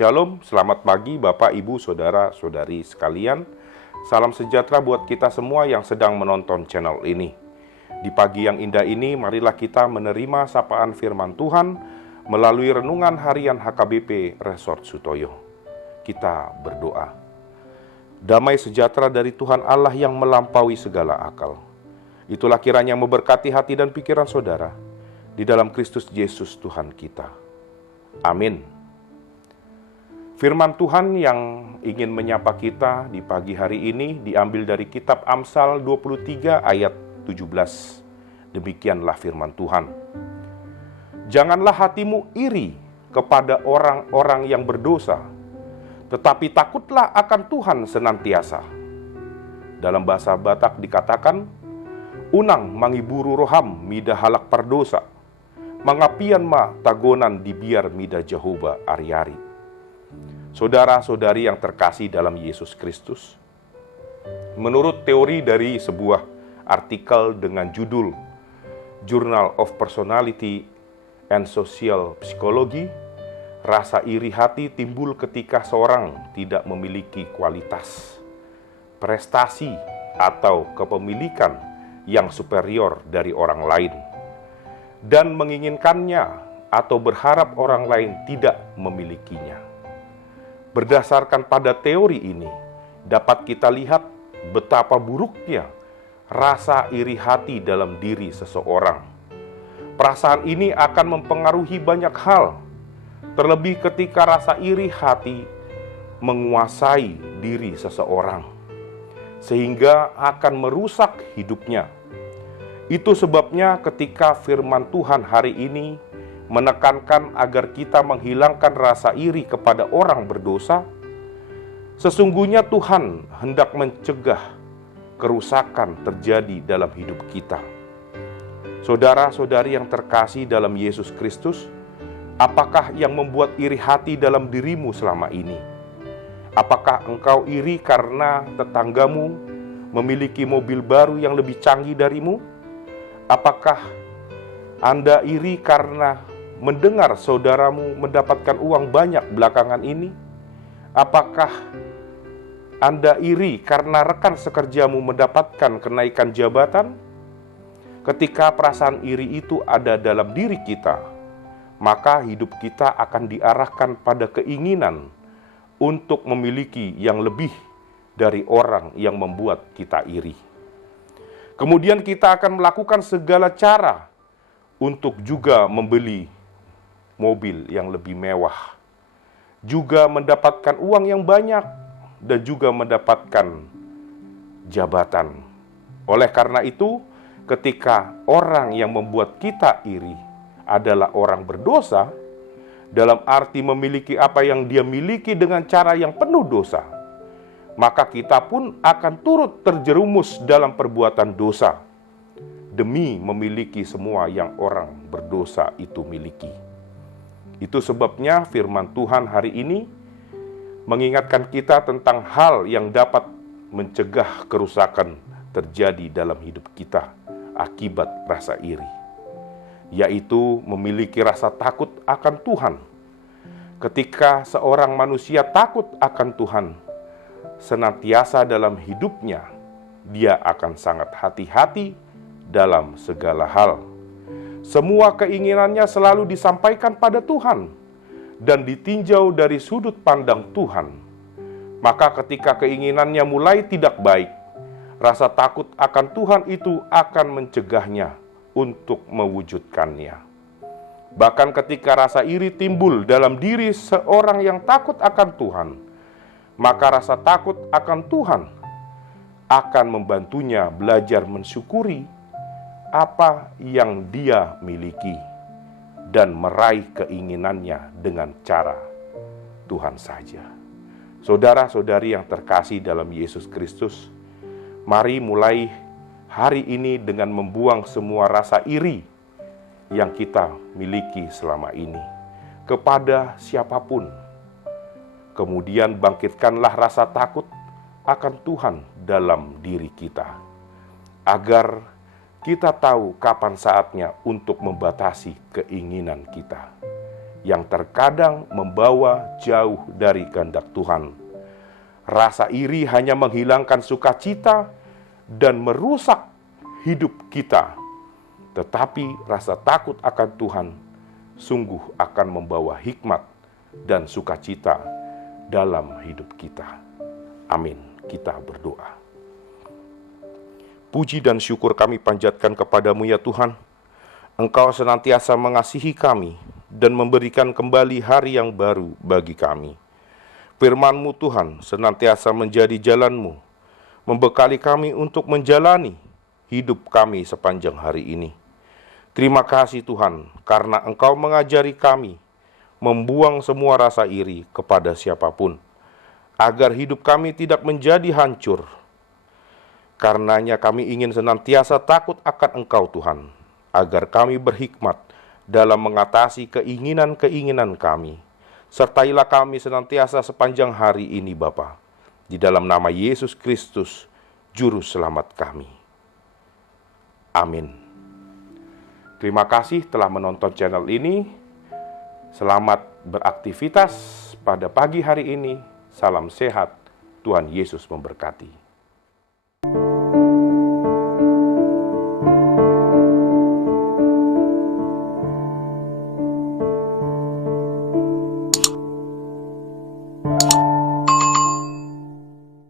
Shalom, selamat pagi Bapak, Ibu, Saudara, Saudari sekalian. Salam sejahtera buat kita semua yang sedang menonton channel ini. Di pagi yang indah ini, marilah kita menerima sapaan firman Tuhan melalui renungan harian HKBP Resort Sutoyo. Kita berdoa. Damai sejahtera dari Tuhan Allah yang melampaui segala akal. Itulah kiranya memberkati hati dan pikiran saudara di dalam Kristus Yesus Tuhan kita. Amin. Firman Tuhan yang ingin menyapa kita di pagi hari ini diambil dari kitab Amsal 23 ayat 17. Demikianlah firman Tuhan. Janganlah hatimu iri kepada orang-orang yang berdosa, tetapi takutlah akan Tuhan senantiasa. Dalam bahasa Batak dikatakan, unang mangiburu roham mida halak pardosa, mangapian ma tagonan dibiar mida Jehovah ari-ari. Saudara-saudari yang terkasih dalam Yesus Kristus, menurut teori dari sebuah artikel dengan judul Journal of Personality and Social Psychology, rasa iri hati timbul ketika seorang tidak memiliki kualitas, prestasi, atau kepemilikan yang superior dari orang lain, dan menginginkannya atau berharap orang lain tidak memilikinya. Berdasarkan pada teori ini, dapat kita lihat betapa buruknya rasa iri hati dalam diri seseorang. Perasaan ini akan mempengaruhi banyak hal, terlebih ketika rasa iri hati menguasai diri seseorang, sehingga akan merusak hidupnya. Itu sebabnya ketika firman Tuhan hari ini menekankan agar kita menghilangkan rasa iri kepada orang berdosa, sesungguhnya Tuhan hendak mencegah kerusakan terjadi dalam hidup kita. Saudara-saudari yang terkasih dalam Yesus Kristus, apakah yang membuat iri hati dalam dirimu selama ini? Apakah engkau iri karena tetanggamu memiliki mobil baru yang lebih canggih darimu? Apakah Anda iri karena mendengar saudaramu mendapatkan uang banyak belakangan ini? Apakah Anda iri karena rekan sekerjamu mendapatkan kenaikan jabatan? Ketika perasaan iri itu ada dalam diri kita, maka hidup kita akan diarahkan pada keinginan untuk memiliki yang lebih dari orang yang membuat kita iri. Kemudian kita akan melakukan segala cara untuk juga membeli mobil yang lebih mewah, juga mendapatkan uang yang banyak, dan juga mendapatkan jabatan. Oleh karena itu, ketika orang yang membuat kita iri adalah orang berdosa, dalam arti memiliki apa yang dia miliki dengan cara yang penuh dosa, maka kita pun akan turut terjerumus dalam perbuatan dosa, demi memiliki semua yang orang berdosa itu miliki. Itu sebabnya firman Tuhan hari ini mengingatkan kita tentang hal yang dapat mencegah kerusakan terjadi dalam hidup kita akibat rasa iri, yaitu memiliki rasa takut akan Tuhan. Ketika seorang manusia takut akan Tuhan senantiasa dalam hidupnya, dia akan sangat hati-hati dalam segala hal. Semua keinginannya selalu disampaikan pada Tuhan dan ditinjau dari sudut pandang Tuhan. Maka ketika keinginannya mulai tidak baik, rasa takut akan Tuhan itu akan mencegahnya untuk mewujudkannya. Bahkan ketika rasa iri timbul dalam diri seorang yang takut akan Tuhan, maka rasa takut akan Tuhan akan membantunya belajar mensyukuri apa yang dia miliki dan meraih keinginannya dengan cara Tuhan saja. Saudara-saudari yang terkasih dalam Yesus Kristus, mari mulai hari ini dengan membuang semua rasa iri yang kita miliki selama ini kepada siapapun. Kemudian bangkitkanlah rasa takut akan Tuhan dalam diri kita, agar kita tahu kapan saatnya untuk membatasi keinginan kita. yang terkadang membawa jauh dari kehendak Tuhan. Rasa iri hanya menghilangkan sukacita dan merusak hidup kita. Tetapi rasa takut akan Tuhan sungguh akan membawa hikmat dan sukacita dalam hidup kita. Amin. Kita berdoa. Puji dan syukur kami panjatkan kepadamu ya Tuhan. Engkau senantiasa mengasihi kami dan memberikan kembali hari yang baru bagi kami. Firman-Mu Tuhan senantiasa menjadi jalan-Mu, membekali kami untuk menjalani hidup kami sepanjang hari ini. Terima kasih Tuhan, karena Engkau mengajari kami membuang semua rasa iri kepada siapapun, agar hidup kami tidak menjadi hancur. Karenanya kami ingin senantiasa takut akan Engkau Tuhan, agar kami berhikmat dalam mengatasi keinginan-keinginan kami. Sertailah kami senantiasa sepanjang hari ini Bapa. Di dalam nama Yesus Kristus, Juru Selamat kami. Amin. Terima kasih telah menonton channel ini. Selamat beraktivitas pada pagi hari ini. Salam sehat. Tuhan Yesus memberkati.